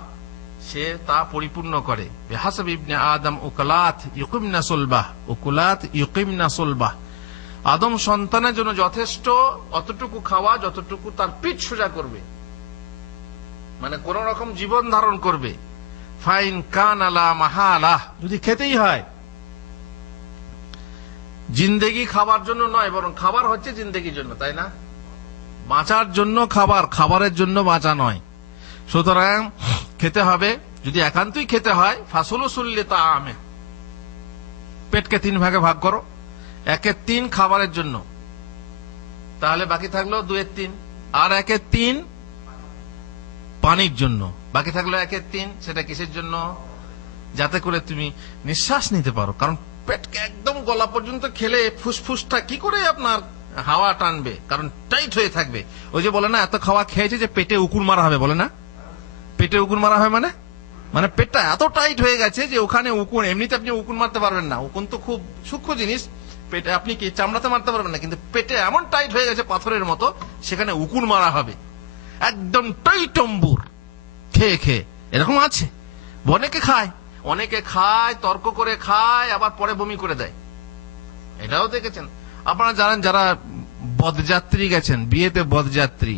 সে তা পরিপূর্ণ করে। বিহাসাব ইবনে আদম উকুলাত ইউকিমনা সুলবাহ, উকুলাত ইউকিমনা সুলবাহ, আদম সন্তানের জন্য যথেষ্ট অতটুকু খাওয়া যতটুকু তার পিঠ সোজা করবে, মানে কোন রকম জীবন ধারণ করবে। ফাইন কান আলা মাহালাহ, যদি খেতেই হয়, জিন্দেগি খাবার জন্য নয়, বরং খাবার হচ্ছে জিন্দেগির জন্য, তাই না? বাঁচার জন্য খাবার, খাবারের জন্য বাঁচা নয়। সুতরাং খেতে হবে। যদি একান্তই খেতে হয়, ফাসলুসুল্লি তাআমে, পেটকে 3 ভাগে ভাগ করো, 1/3 খাবারের জন্য, তাহলে বাকি থাকলো 2/3, আর 1/3 পানির জন্য, বাকি থাকলো 1/3। সেটা কিসের জন্য? যাতে করে তুমি নিঃশ্বাস নিতে পারো, কারণ পেটকে একদম গলা পর্যন্ত খেলে ফুসফুসটা কি করে আপনার হাওয়া টানবে, কারণ টাইট হয়ে থাকবে। ওই যে বলে না, এত খাওয়া খেয়েছে যে পেটে উকুন মারা হবে, বলে না? পেটে উকুন মারা হয় মানে পেটটা এত টাইট হয়ে গেছে যে ওখানে উকুন, এমনিতে আপনি উকুন মারতে পারবেন না, উকুন তো খুব সূক্ষ্ম জিনিস, পেটে আপনি কি চামড়াতে মারতে পারবেন না, কিন্তু পেটে এমন টাইট হয়ে গেছে পাথরের মতো, সেখানে উকুন মারা হবে একদম টাইটম্বুর খেয়ে খেয়ে। এরকম আছে, অনেকে খায়, তর্ক করে খায়, আবার পরে বমি করে দেয়। এটাও দেখেছেন আপনারা, জানেন যারা বদযাত্রী গেছেন, বিয়েতে বদযাত্রী,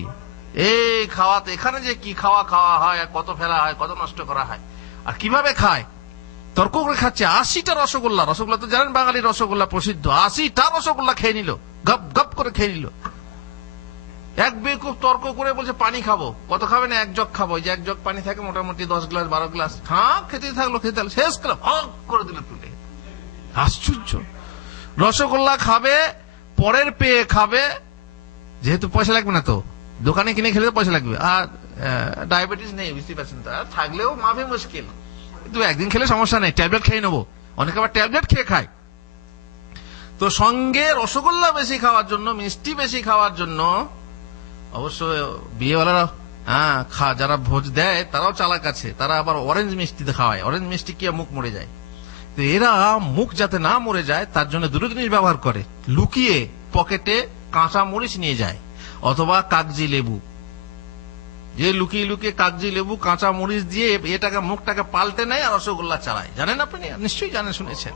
এই খাওয়াতে এখানে যে কি খাওয়া হয়, কত ফেলা হয়, কত নষ্ট করা হয়, আর কিভাবে খায়, তর্ক করে খাচ্ছে। 80টা রসগোল্লা তো জানেন বাঙালির রসগোল্লা প্রসিদ্ধ, 80টা রসগোল্লা খেয়ে নিল, গপ গপ করে খেয়ে নিল। এক বেকুব তর্ক করে বলছে পানি খাবো, কত খাবেন? 1 জগ খাবো। যে 1 জগ পানি থাকে মোটামুটি 10 গ্লাস 12 গ্লাস, হ্যাঁ খেতে থাকলো, শেষ করে দিল তুলে। আশ্চর্য, রসগোল্লা খাবে, পরের পেয়ে খাবে, যেহেতু পয়সা লাগবে না, তো দোকানে কিনে খেলে পয়সা লাগবে, আর ডায়াবেটিস নেই, বুঝতে পারছেন তো, আর থাকলেও মাফে মুশকিল, কিন্তু একদিন খেলে সমস্যা নেই, ট্যাবলেট খেয়ে নেবো। অনেকে আবার ট্যাবলেট খেয়ে খায়। তো সঙ্গে রসগোল্লা বেশি খাওয়ার জন্য, মিষ্টি বেশি খাওয়ার জন্য, অবশ্য বিয়েওয়ালারা যারা ভোজ দেয় তারাও চালাক আছে, তারা আবার অরেঞ্জ মিষ্টিতে খাওয়ায়। অরেঞ্জ মিষ্টি কি মুখ মরে যায়, তো এরা মুখ যাতে না মরে যায় তার জন্য দুটো জিনিস ব্যবহার করে। লুকিয়ে পকেটে কাঁচা মরিচ নিয়ে যায়, অথবা কাগজি লেবু, যে লুকিয়ে লুকিয়ে কাগজি লেবু কাঁচা মরিচ দিয়ে এটাকে মুখটাকে পাল্টে নেয় আর রসগোল্লা চালায়। জানেন আপনি? নিশ্চয়ই জানেন, শুনেছেন।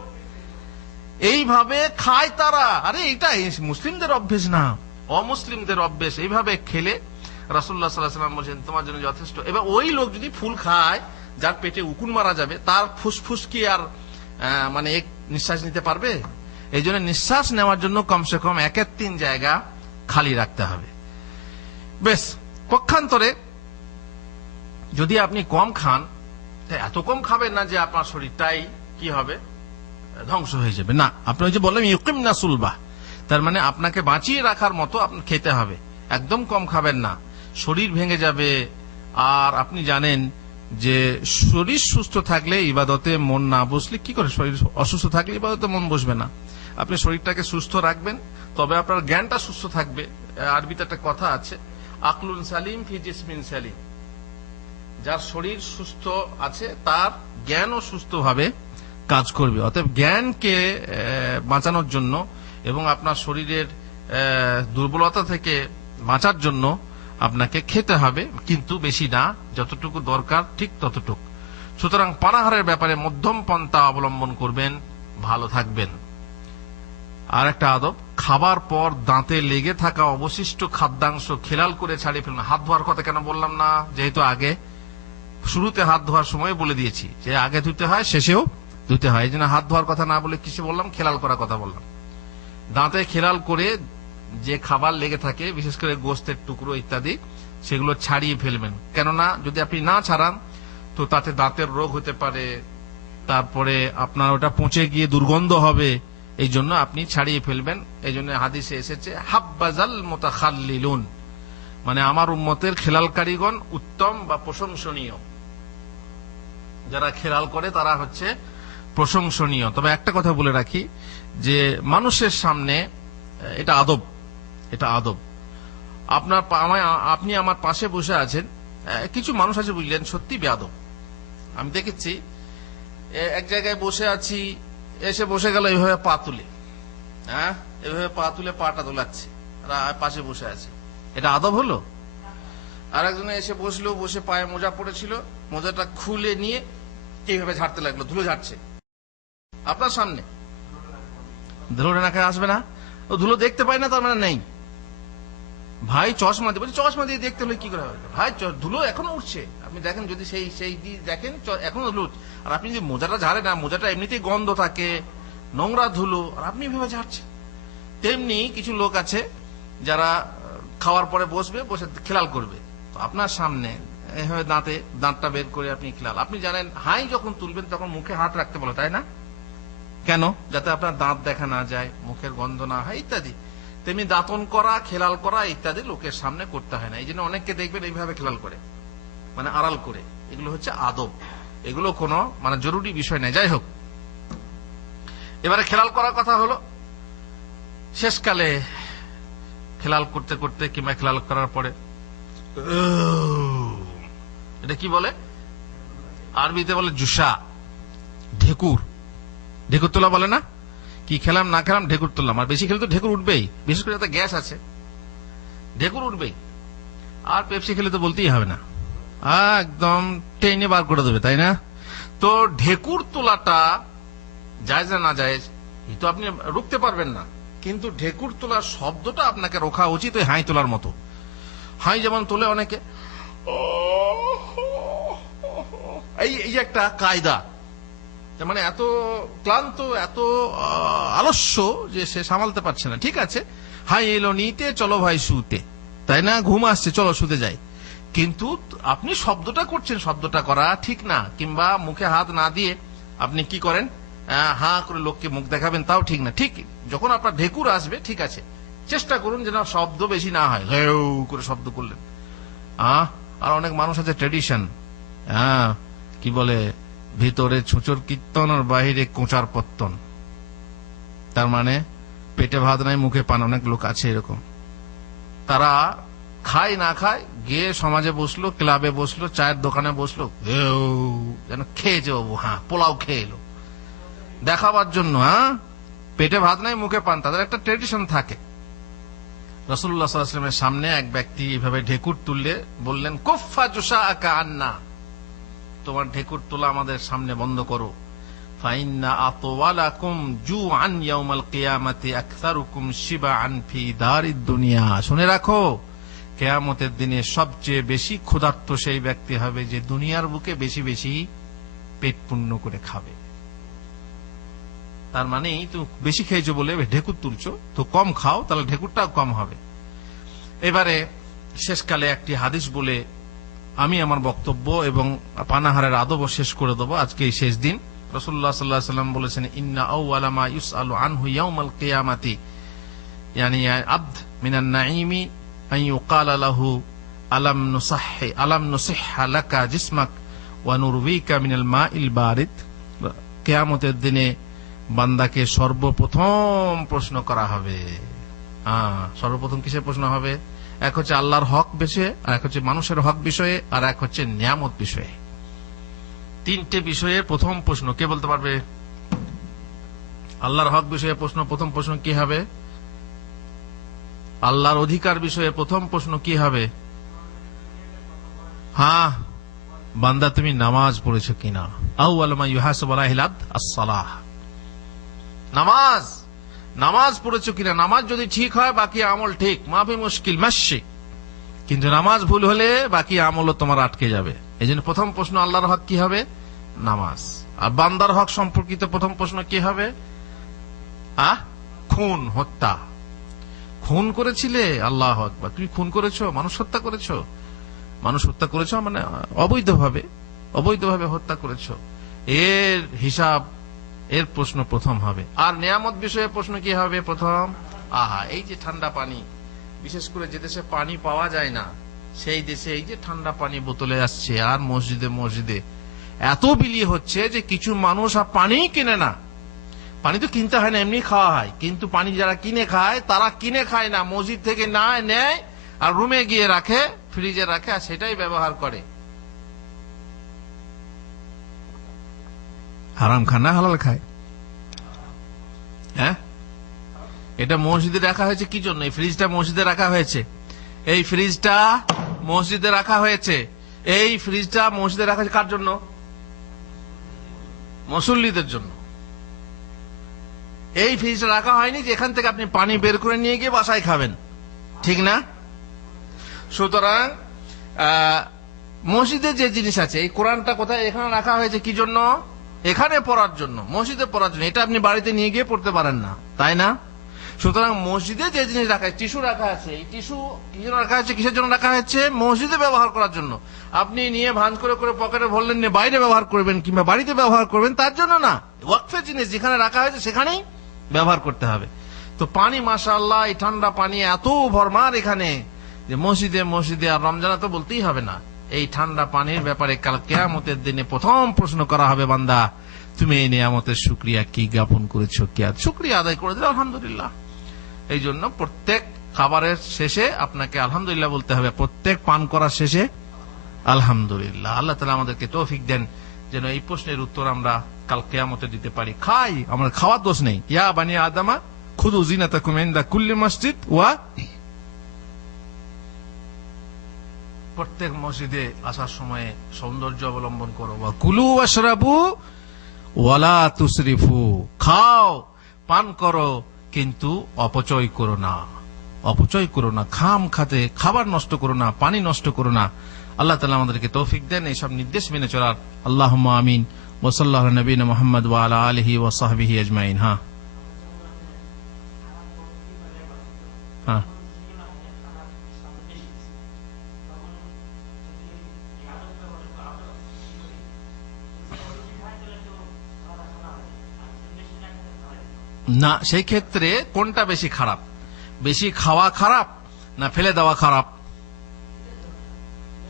এইভাবে খায় তারা। আরে এটা মুসলিমদের অভ্যেস না, অমুসলিমদের অভ্যেস। এইভাবে খেলে রাসূলুল্লাহ সাল্লাল্লাহু আলাইহি ওয়াসাল্লাম বলেছেন তোমার জন্য যথেষ্ট। এবার ওই লোক যদি ফুল খায়, যার পেটে উকুন মারা যাবে, তার ফুসফুস কি আর মানে এক নিঃশ্বাস নিতে পারবে? এই জন্য নিঃশ্বাস নেওয়ার জন্য কমসে কম 1/3 জায়গা খালি রাখতে হবে। বেশ, পক্ষান্তরে যদি আপনি কম খান, এত কম খাবেন না যে আপনার শরীরটাই কি হবে, ধ্বংস হয়ে যাবে। না, আপনি ওই যে বললাম ইউকিমনা সুলবাহ, তার মানে আপনাকে বাঁচিয়ে রাখার মতো আপনার খেতে হবে। একদম কম খাবেন না, শরীর ভেঙে যাবে। আর আপনি জানেন যে শরীর সুস্থ থাকলে ইবাদতে মন না বসলে কি করে, শরীর অসুস্থ থাকলে ইবাদতে মন বসবে না। আপনি শরীরটাকে সুস্থ রাখবেন, তবে আপনার জ্ঞানটা সুস্থ থাকবে। আরবিতে একটা কথা আছে, আকলুন সালিম ফি জিসমিন সালিম, যার শরীর সুস্থ আছে তার জ্ঞানও সুস্থভাবে কাজ করবে। অতএব জ্ঞানকে বাঁচানোর জন্য এবং আপনার শরীরের দুর্বলতা থেকে বাঁচার জন্য আপনাকে খেতে হবে, কিন্তু বেশি না, যতটুকু দরকার ঠিক ততটুকু। সুতরাং পানাহারের ব্যাপারে মধ্যম পন্থা অবলম্বন করবেন, ভালো থাকবেন। আর একটা আদব, খাবার পর দাঁতে লেগে থাকা অবশিষ্ট খাদ্যাংশ খেলাল করে ছাড়িয়ে ফেলুন। হাত ধোয়ার কথা কেন বললাম না? যেহেতু আগে শুরুতে হাত ধোয়ার সময় বলে দিয়েছি যে আগে ধুতে হয়, শেষেও ধুতে হয়, এই জন্য হাত ধোয়ার কথা না বলে কিসে বললাম, খেলাল করার কথা বললাম। দাঁতে খেলাল করে যে খাবার লেগে থাকে, বিশেষ করে গোস্তের টুকরো ইত্যাদি, সেগুলো ছাড়িয়ে ফেলবেন। কেননা যদি আপনি না ছাড়ান তো তাতে দাঁতের রোগ হতে পারে, তারপরে আপনার ওটা পচে গিয়ে দুর্গন্ধ হবে। এই জন্য আপনি ছাড়িয়ে ফেলবেন। এই জন্য হাদিসে এসেছে হাব্বাজাল মুতাখাল্লিলুন, মানে আমার উম্মতের খেলালকারীগণ উত্তম বা প্রশংসনীয়। যারা খেলাল করে তারা হচ্ছে প্রশংসনীয়। তবে একটা কথা বলে রাখি যে মানুষের সামনে এটা আদব, এটা আদব। আপনি আমার পাশে বসে আছেন, কিছু মানুষ আছে বুঝলেন সত্যি বেয়াদব। আমি দেখেছি এক জায়গায় বসে আছি, এসে বসে গেল এইভাবে পা তুলে, হ্যাঁ এভাবে পা তুলে পাটা দোলাচ্ছে, পাশে বসে আছে, এটা আদব হলো? আর একজনে এসে বসলো, বসে পায়ে মোজা পড়েছিল, মোজাটা খুলে নিয়ে এইভাবে ঝাড়তে লাগলো, ধুলো ঝাড়ছে আপনার সামনে। ধুলো নাকে আসবে না? ও ধুলো দেখতে পায় না তার মানে নেই। ভাই চশমা দিয়ে, বলছি চশমা দিয়ে দেখতে হলে কি করে হবে ভাই? ধুলো এখনো উঠছে, আপনি দেখেন যদি সেই দেখেন এখনো ধুলো উঠছে। আর আপনি যদি মোজাটা ঝাড়ে না, মোজাটা এমনিতেই গন্ধ থাকে, নোংরা ধুলো, আর আপনি এভাবে ঝাড়ছেন। তেমনি কিছু লোক আছে যারা খাওয়ার পরে বসবে, বসে খেলাল করবে, তো আপনার সামনে এভাবে দাঁতটা বের করে আপনি খেলাল। আপনি জানেন হাই যখন তুলবেন তখন মুখে হাত রাখতে বলো, তাই না? কেন? যাতে আপনার দাঁত দেখা না যায়, মুখের গন্ধ না হয় ইত্যাদি। তেমনি দাঁতন করা, খেলাল করা ইত্যাদি লোকের সামনে করতে হয় না। এই জন্য অনেককে দেখবেন এইভাবে খেলাল করে, মানে আড়াল করে। এগুলো হচ্ছে আদব, এগুলো কোনো মানে জরুরি বিষয় নেই। যাই হোক, এবারে খেলাল করার কথা হলো, শেষকালে খেলাল করতে করতে কিংবা খেলাল করার পরে এটা কি বলে? আরবিতে বলে জুসা, ঢেকুর। ঢেকুর তোলা বলে না? কি খেলাম না খেলাম ঢেকুর তুললাম। আর বেশি খেলে তো ঢেকুর উঠবেই, বিশেষ করে যাতে গ্যাস আছে, ঢেকুর উঠবেই। আর পেপসি খেলে তো বলতেই হবে না, একদম টেনে বার করে দেবে, তাই না? তো ঢেকুর তোলাটা জায়েজ না জায়েজ এই তো আপনি রুখতে পারবেন না, কিন্তু ঢেকুর তোলার শব্দটা আপনাকে রোখা উচিত ওই হাই তোলার মতো। হাই যেমন তোলে অনেকে, এই একটা কায়দা, মানে এত ক্লান্ত, এত আলস্য যে সে সামালতে পারছে না। ঠিক আছে, হাই এলো নিতে, চলো ভাই শুতে, তাই না? ঘুম আসছে, চলো শুতে যাই। কিন্তু আপনি শব্দটা করছেন, শব্দটা করা ঠিক না। কিংবা মুখে হাত না দিয়ে আপনি কি করেন, হা করে লোককে মুখ দেখাবেন, তাও ঠিক না। ঠিক যখন আপনার ঢেকুর আসবে, ঠিক আছে, চেষ্টা করুন যেন শব্দ বেশি না হয়, ঘেউ করে শব্দ করলেন। আর অনেক মানুষ আছে ট্রেডিশন, কি বলে, ভিতরে ছুঁচোর কীর্তন আর বাহিরে কোঁচার পত্তন। তার মানে পেটে ভাত নাই মুখে পান। অনেক লোক আছে এরকম, তারা খায় না খায় গিয়ে সমাজে বসলো, ক্লাবে বসলো, চায়ের দোকানে বসলো, যেন খেয়েছে বাবু, পোলাও খেয়ে এলো দেখাবার জন্য। পেটে ভাত নাই মুখে পান, তাদের একটা ট্রেডিশন থাকে। রাসূলুল্লাহ সাল্লাল্লাহু আলাইহি ওয়াসাল্লামের সামনে এক ব্যক্তি এভাবে ঢেকুর তুললে বললেন, কুফা জুশাআকা আন্না, তোমার ঢেকুর তোলা আমাদের সামনে বন্ধ করো। ফাইন্না আতওয়ালাকুম জুআন ইয়াউমাল কিয়ামাতি আকসারুকুম শিবাআন ফি দারিদ দুনিয়া। শুনে রাখো, কিয়ামতের দিনে সবচেয়ে বেশি ক্ষুধার্ত সেই ব্যক্তি হবে যে দুনিয়ার বুকে বেশি বেশি পেট পূর্ণ করে খাবে। তার মানে তুমি বেশি খেয়েছো বলে ঢেকুর তুলছো, তো কম খাও, তাহলে ঢেকুরটাও কম হবে। এবারে শেষকালে একটি হাদিস বলে আমি আমার বক্তব্য এবং পানাহারের আদব শেষ করে দেবো। আজকে এই শেষ দিন। রাসূলুল্লাহ সাল্লাল্লাহু আলাইহি ওয়াসাল্লাম বলেছেন, ইন্না আউওয়ালা মা ইউসআলু আনহু ইয়াউমাল কিয়ামাতি ইয়ানি আবদ মিনান নাঈমি আন ইউকালা লাহু আলাম নুসিহহা লাকা জিসমাক ওয়া নুরবিকা মিনাল মাইল বারিদ। কিয়ামতের দিনে বান্দাকে সর্বপ্রথম প্রশ্ন করা হবে। সর্বপ্রথম কিসের প্রশ্ন হবে? এক হচ্ছে আল্লাহর হক বিষয়ে, আর এক হচ্ছে মানুষের হক বিষয়ে, আর এক হচ্ছে নিয়ামত বিষয়ে। তিনটে বিষয়ের প্রথম প্রশ্ন কে বলতে পারবে? আল্লাহর হক বিষয়ে প্রথম প্রশ্ন কি হবে? আল্লাহর অধিকার বিষয়ে প্রথম প্রশ্ন কি হবে? বান্দা তুমি নামাজ পড়েছো কিনা। আউয়ালু মা ইউহাসাবু আলাইহিল আবদ আস-সালাহ। নামাজ পড়েছো কিনা। নামাজ যদি ঠিক হয় বাকি আমল ঠিক, মাফি মুশকিল মাশি। কিন্তু নামাজ ভুল হলে বাকি আমলও তোমার আটকে যাবে। এই জন্য প্রথম প্রশ্ন আল্লাহর হক কি হবে? নামাজ। আর বান্দার হক সম্পর্কিত প্রথম প্রশ্ন কি হবে? খুন, হত্যা। খুন করেছিলে, আল্লাহ আকবার, তুমি খুন করেছো, মানুষ হত্যা করেছো। মানুষ হত্যা করেছো মানে অবৈধভাবে হত্যা করেছো, এর হিসাব, এর প্রশ্ন প্রথম হবে। আর নিয়ামত বিষয়ে প্রশ্ন কি হবে প্রথম? এই যে ঠান্ডা পানি, বিশেষ করে যে দেশে পানি পাওয়া যায় না সেই দেশে এই যে ঠান্ডা পানি বোতলে আসছে, আর মসজিদে এত বিলি হচ্ছে যে কিছু মানুষ আর পানিই কেনে না, পানি তো কিনতে হয় না, এমনি খাওয়া হয়। কিন্তু পানি যারা কিনে খায় তারা কিনে খায় না, মসজিদ থেকে না নেয় আর রুমে গিয়ে রাখে, ফ্রিজে রাখে, আর সেটাই ব্যবহার করে। হারাম খায় না হালাল খায়? হ্যাঁ, এটা মসজিদে রাখা হয়েছে কি জন্য? এই ফ্রিজটা মসজিদে রাখা হয়েছে, এই ফ্রিজটা মসজিদে রাখা হয়েছে, এই ফ্রিজটা মসজিদে রাখা হয়েছে কার জন্য? মুসল্লিদের জন্য। এই ফ্রিজটা রাখা হয়নি যে এখান থেকে আপনি পানি বের করে নিয়ে গিয়ে বাসায় খাবেন, ঠিক না? সুতরাং মসজিদে যে জিনিস আছে, এই কোরআনটা কোথায় এখানে রাখা হয়েছে কি জন্য? এখানে পড়ার জন্য, মসজিদে পড়ার জন্য। এটা আপনি বাড়িতে নিয়ে গিয়ে পড়তে পারেন না, তাই না? সুতরাং মসজিদে যে জিনিস রাখা আছে, টিস্যু রাখা আছে, এই টিস্যু কি জন্য রাখা আছে? কিসের জন্য রাখা হয়েছে? মসজিদে ব্যবহার করার জন্য। আপনি নিয়ে ভাঁজ করে করে পকেটে ভরলেন, নিয়ে বাইরে ব্যবহার করবেন কিংবা বাড়িতে ব্যবহার করবেন, তার জন্য না। ওয়াকফের জিনিস যেখানে রাখা হয়েছে সেখানেই ব্যবহার করতে হবে। তো পানি মাশাআল্লাহ, এই ঠান্ডা পানি এত ভরমার এখানে যে মসজিদে মসজিদে, আর রমজানে তো বলতেই হবে না। এই ঠান্ডা পানির ব্যাপারে কাল কিয়ামতের দিনে প্রথম প্রশ্ন করা হবে, বান্দা তুমি এই নিয়ামতের শুকরিয়া কি জ্ঞাপন করেছো? কি শুকরিয়া আদায় করে দিলে আলহামদুলিল্লাহ। এই জন্য প্রত্যেক খাবারের শেষে আপনাকে আলহামদুলিল্লাহ বলতে হবে, প্রত্যেক পান করার শেষে আলহামদুলিল্লাহ। আল্লাহ তাআলা আমাদেরকে তৌফিক দেন যেন এই প্রশ্নের উত্তর আমরা কাল কিয়ামতে দিতে পারি। খাই, আমরা খাওয়ার দোষ নেই। ইয়া বানি আদমা খুযু যিনাতাকুম ইনদা কুল্লি মসজিদ ওয়া, প্রত্যেক মসজিদে আসার সময় সৌন্দর্য অবলম্বন করো। ওয়া কুলু ওয়াশরাবু ওয়ালা তুসরিফু, খাও পান করো কিন্তু অপচয় করো না, অপচয় করো না, খাম খাতে খাবার নষ্ট করো না, পানি নষ্ট করো না। আল্লাহ তাআলা আমাদেরকে তৌফিক দেন এইসব নির্দেশ মেনে চলার। আল্লাহুম্মা আমিন। ওয়া সাল্লাল্লাহু আলা নবিয়িনা মুহাম্মদ ওয়া আলা আলিহি ওয়া সাহবিহি আজমাইন। হ্যাঁ হ্যাঁ, না সেই ক্ষেত্রে কোনটা বেশি খারাপ? বেশি খাওয়া খারাপ না ফেলে দেওয়া খারাপ?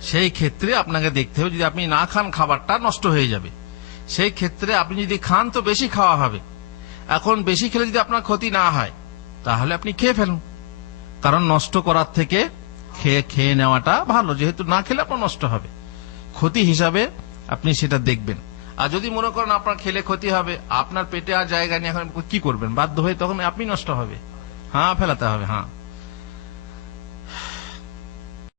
সেই ক্ষেত্রে আপনাকে দেখতে হবে, যদি আপনি না খান খাবারটা নষ্ট হয়ে যাবে। সেই ক্ষেত্রে আপনি যদি খান তো বেশি খাওয়া হবে। এখন বেশি খেলে যদি আপনার ক্ষতি না হয় তাহলে আপনি খেয়ে ফেলুন, কারণ নষ্ট করার থেকে খেয়ে নেওয়াটা ভালো। যেহেতু না খেলে আপনার নষ্ট হবে, ক্ষতি হিসাবে আপনি সেটা দেখবেন। আর যদি মনে করেন আপনার খেলে ক্ষতি হবে, আপনার পেটে আর জায়গা নিয়ে এখন কি করবেন? বাধ্য হয়ে তখন আপনি নষ্ট হবে। হ্যাঁ, ফেলাতে হবে। হ্যাঁ।